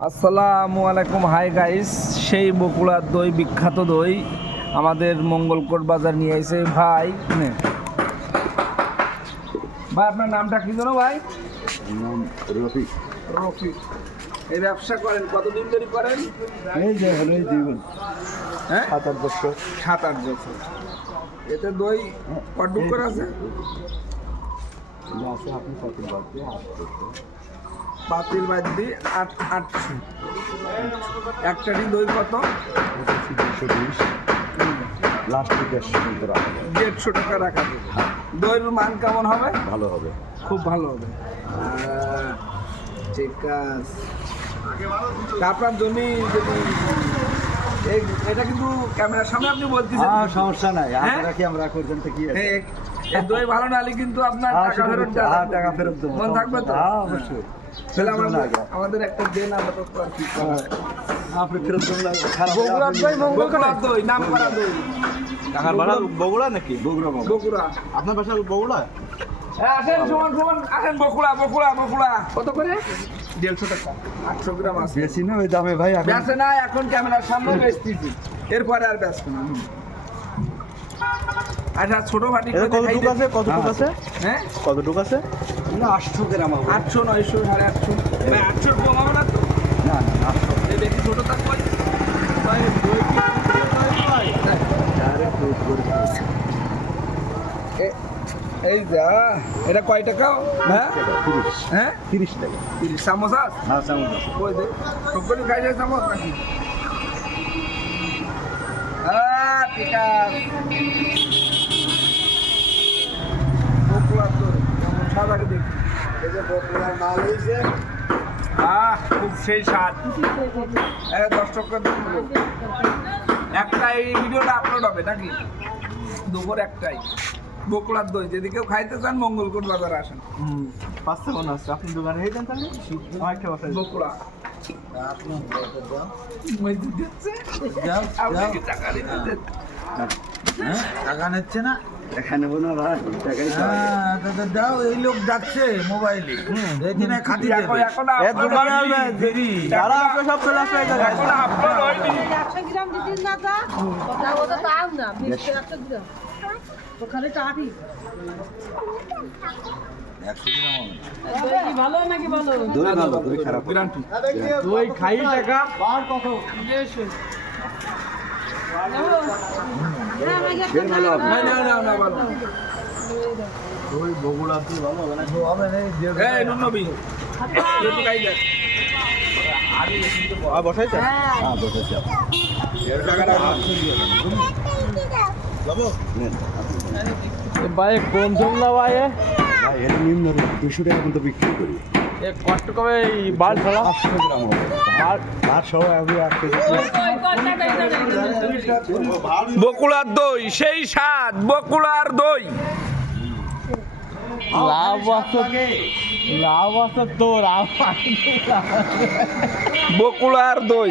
আসসালামু আলাইকুম। Hi guys, সেই বকুড়ার দই, বিখ্যাত দই আমাদের মঙ্গলকোট বাজার নিয়ে এসে ভাই। ভাই আপনার নামটা কি জানো ভাই? নাম রফিক। রফিক। এই ব্যবসা করেন কতদিন ধরে করেন? এই যে হলো এই জীবন হ্যাঁ, 7-8 বছর। 7-8 বছর। এতে দই কটুক করে আছে? আছে আপনি কত বাড়তে পাতিল বাদ দিয়ে 800। একটাটি দই কত? 220, লাস্ট 150 রাখা যাবে। 150 টাকা রাখা যাবে। দইয়ের মান কেমন হবে? ভালো হবে, খুব ভালো হবে। ঠিক আছে। আপনার জমি যদি এটা কিন্তু ক্যামেরার সামনে আপনি বলতেছেন, সমস্যা নাই। হ্যাঁ? আপনারা কি আমরা করছেন তো কি আছে? এই দই ভালো না হলে কিন্তু আপনার টাকা ফেরত দেওয়া লাগবে। টাকা ফেরত দেবো, মন থাকবে তো? অবশ্যই। তাহলে আমাদের একটা দেন, আমরা তো আর কি আপনি ফেরত দেবেন না, খারাপ বগুড়ার দই, মঙ্গলকোটের দই, নাম করা দই। কাকার বাড়া বগুড়া নাকি? বগুড়া বাবা। বগুড়া। আপনার বাসা বগুড়া? আসেন সমান সমান, আসেন বকুড়া বকুড়া বকুড়া। কত করে? 150 টাকা। 800 গ্রাম আছে। বেশি না ওই দামে ভাই এখন। বেচে না, এখন ক্যামেরার সামনে বেচতেছি, এরপরে আর বেচবো না। আচ্ছা, ছোট ভাটি এটা কতটুক আছে? কতটুক আছে? হ্যাঁ, কতটুক আছে? না 800 গ্রাম হবে। 800, 900, 850। ভাই 800 কম হবে না তো? না না 800 এই দেখি ছোট থাকবো। ডাইরেক্ট দুধ করে দিচ্ছি। এই যা, এটা কয় টাকা? হ্যাঁ 30 হ্যাঁ, 30 টাকা। 30 সামোসা। হ্যাঁ চামচ আছে। ওই দে, সবগুলো খাই যায় চামচ নাকি? ঠিক আছে। বকুড়ার দই, কেমন স্বাদ আগে দেখি। এই যে বগুড়ার মাল হইছে। খুব সেই স্বাদ। 10 টাকা দিন একটা। এই ভিডিওটা আপলোড হবে নাকি? দুপুর একটাই। বকুড়ার দই যদি কেউ খাইতে চান, মঙ্গলকোট বাজারে আসেন। পাঁচটা কোন আছে? আপনি দোকানে হেঁটেন তাহলে? আরেকটা বাসায় যাও। বকুড়া মসজিদ দিচ্ছে। যাও, আপনি যাও। কি টাকা দিতে দেন? হ্যাঁ? টাকা নিচ্ছে না? এখানে বোনা ভাই টাকাই তো আগে। হ্যাঁ, দাদা দাও, এই লোক ডাকছে মোবাইলে। এই দিনে খাতি দেবে। এখন এ দোকানে আসবে দেরি। যারা আসবে সব চলে আসবে এই জায়গায়। এখন আপলোড হয়নি। 100 গ্রাম দিদিন না তা ওটা তাও না 20 100 গ্রাম ওখানে টাটি 100 গ্রাম হবে। কি ভালো নাকি ভালো দই ভালো, দই খারাপ না। গ্যারান্টি। দই খাই টাকা। ফের ভালো হবে। না না না ভালো। দই বগুড়া তুই ভালো হবে না? হবে না, এই নুনবি একটু খাই দেন। বসাইছে? হ্যাঁ বসেছি আপনি। যাবো? নেন, আপনি। ভাই কম জম না ভাই, ভাই এটা নিম্ন 200 টাকা কিন্তু বিক্রি করি। এ কষ্ট করে বাল ছাড়া 500 গ্রাম হবে। আর সহ আমি 1 কেজি। বকুড়ার দই, সেই স্বাদ বকুড়ার দই। লাভ আছে তোর, বকুড়ার দই।